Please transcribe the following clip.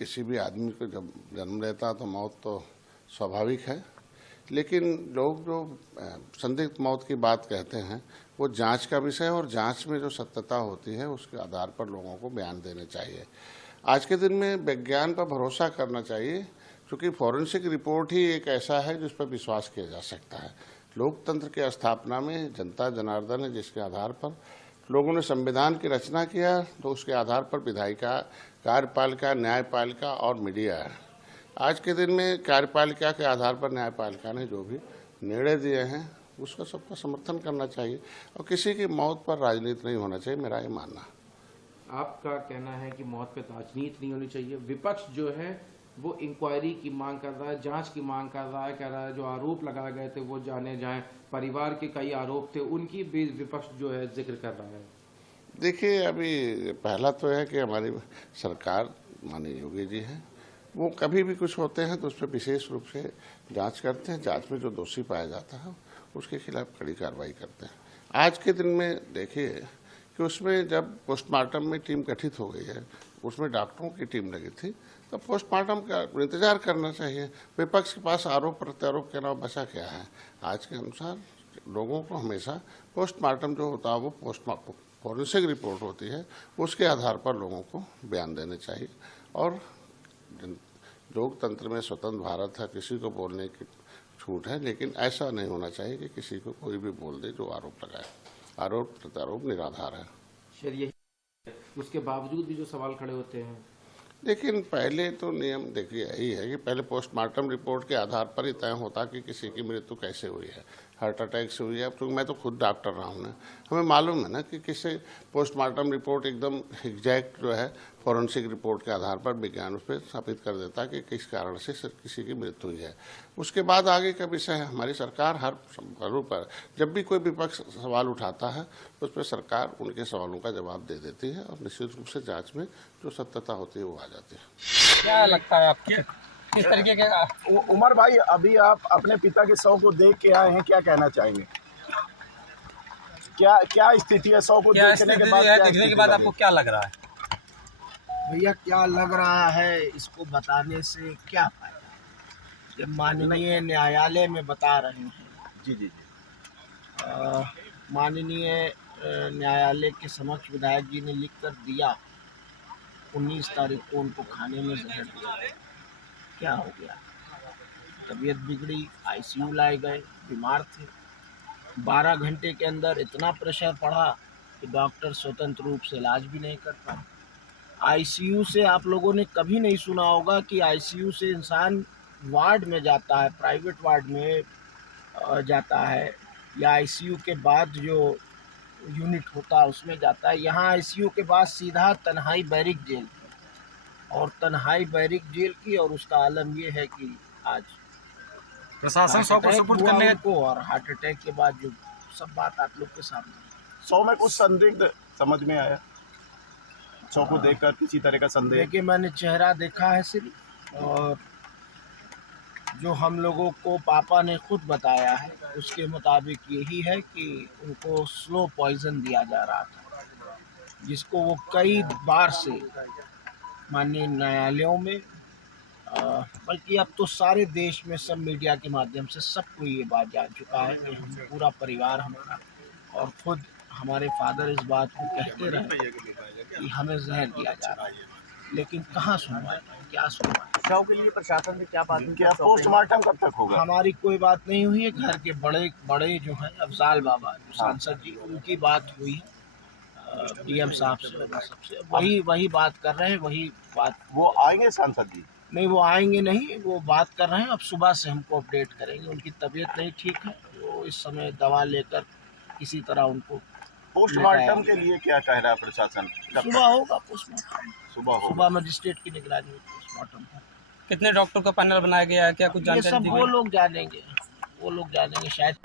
किसी भी आदमी को जब जन्म लेता तो मौत तो स्वाभाविक है, लेकिन लोग जो संदिग्ध मौत की बात कहते हैं वो जांच का विषय है और जांच में जो सत्यता होती है उसके आधार पर लोगों को बयान देने चाहिए। आज के दिन में विज्ञान पर भरोसा करना चाहिए, क्योंकि फॉरेंसिक रिपोर्ट ही एक ऐसा है जिस पर विश्वास किया जा सकता है। लोकतंत्र की स्थापना में जनता जनार्दन है, जिसके आधार पर लोगों ने संविधान की रचना किया, तो उसके आधार पर विधायिका, कार्यपालिका, न्यायपालिका और मीडिया है। आज के दिन में कार्यपालिका के आधार पर न्यायपालिका ने जो भी निर्णय दिए हैं उसका सबका समर्थन करना चाहिए और किसी की मौत पर राजनीति नहीं होना चाहिए, मेरा ये मानना। आपका कहना है कि मौत पर राजनीति नहीं होनी चाहिए। विपक्ष जो है वो इंक्वायरी की मांग कर रहा है, जांच की मांग कर रहा है, कह रहा है जो आरोप लगाए गए थे वो जाने जाएं, परिवार के कई आरोप थे उनकी भी विपक्ष जो है जिक्र कर रहा है। देखिए, अभी पहला तो है कि हमारी सरकार माननीय योगी जी हैं, वो कभी भी कुछ होते हैं तो उस पर विशेष रूप से जांच करते हैं, जांच में जो दोषी पाया जाता है उसके खिलाफ कड़ी कार्रवाई करते हैं। आज के दिन में देखिए कि उसमें जब पोस्टमार्टम में टीम गठित हो गई है, उसमें डॉक्टरों की टीम लगी थी, तो पोस्टमार्टम का इंतजार करना चाहिए। विपक्ष के पास आरोप प्रत्यारोप के अलावा बचा क्या है? आज के अनुसार लोगों को हमेशा पोस्टमार्टम जो होता है वो फॉरेंसिक रिपोर्ट होती है, उसके आधार पर लोगों को बयान देने चाहिए। और लोकतंत्र में स्वतंत्र भारत है, किसी को बोलने की छूट है, लेकिन ऐसा नहीं होना चाहिए कि किसी को कोई भी बोल दे जो आरोप लगाए। आरोप प्रत्यारोप निराधार है। यही उसके बावजूद भी जो सवाल खड़े होते हैं, लेकिन पहले तो नियम देखिए यही है कि पहले पोस्टमार्टम रिपोर्ट के आधार पर ही तय होता कि किसी की मृत्यु कैसे हुई है, हार्ट अटैक से हुई है। तो मैं तो खुद डॉक्टर रहा हूँ ना, हमें मालूम है ना कि किसी पोस्टमार्टम रिपोर्ट एकदम एग्जैक्ट जो है फॉरेंसिक रिपोर्ट के आधार पर विज्ञान उस पर स्थापित कर देता कि किस कारण से किसी की मृत्यु हुई है। उसके बाद आगे का विषय है। हमारी सरकार हर सवालों पर, जब भी कोई विपक्ष सवाल उठाता है तो उस पर सरकार उनके सवालों का जवाब दे देती है और निश्चित रूप से जांच में जो सत्यता होती है वो आ जाती है। क्या लगता है आपको किस तरीके के? उमर भाई, अभी आप अपने पिता के शव को देख के आए हैं, क्या कहना चाहेंगे? क्या स्थिति है शव को देखने के बाद? देखने के बाद आपको क्या लग रहा है? भैया क्या लग रहा है इसको बताने से क्या फायदा, जब माननीय न्यायालय में बता रहे हैं। जी जी जी। माननीय न्यायालय के समक्ष विधायक जी ने लिख कर दिया 19 तारीख को उनको खाने में जहर दिया। क्या हो गया? तबीयत बिगड़ी, आईसीयू लाए गए, बीमार थे। 12 घंटे के अंदर इतना प्रेशर पड़ा कि डॉक्टर स्वतंत्र रूप से इलाज भी नहीं कर पाए। आईसीयू से आप लोगों ने कभी नहीं सुना होगा कि आईसीयू से इंसान वार्ड में जाता है, प्राइवेट वार्ड में जाता है, या आईसीयू के बाद जो यूनिट होता है उसमें जाता है। यहाँ आईसीयू के बाद सीधा तन्हाई बैरिक जेल की, और तन्हाई बैरिक जेल की, और उसका आलम ये है कि आज प्रशासन सपोर्ट करने को, और हार्ट अटैक के बाद जो सब बात आप लोग के सामने। 100 में कुछ संदिग्ध समझ में आया? 100 को देखकर किसी तरह का संदेह? देखिए, मैंने चेहरा देखा है सिर्फ, और जो हम लोगों को पापा ने खुद बताया है उसके मुताबिक यही है कि उनको स्लो पॉइजन दिया जा रहा था, जिसको वो कई बार से माननीय न्यायालयों में, बल्कि अब तो सारे देश में सब मीडिया के माध्यम से सबको ये बात जान चुका है कि हम पूरा परिवार हमारा और खुद हमारे फादर इस बात को कहते रहे कि हमें जहर दिया जा रहा है, लेकिन कहाँ सुनवाई, क्या सुनवाई? शव के लिए प्रशासन ने क्या बात की? पोस्टमार्टम कब तक होगा? हमारी कोई बात नहीं हुई है। घर के बड़े जो हैं अफजाल बाबा जो सांसद जी, उनकी बात हुई है डीएम साहब से, सबसे वही बात कर रहे हैं, वही बात। वो आएंगे सांसद जी? नहीं, वो आएंगे नहीं, वो बात कर रहे हैं। अब सुबह से हमको अपडेट करेंगे। उनकी तबीयत नहीं ठीक है, वो इस समय दवा लेकर किसी तरह उनको पोस्टमार्टम के लिए क्या कह रहा है प्रशासन? सुबह होगा पोस्टमार्टम, सुबह मजिस्ट्रेट की निगरानी में पोस्टमार्टम। कितने डॉक्टर का पैनल बनाया गया है, क्या कुछ जानकारी? ये सब वो लोग जानेंगे शायद।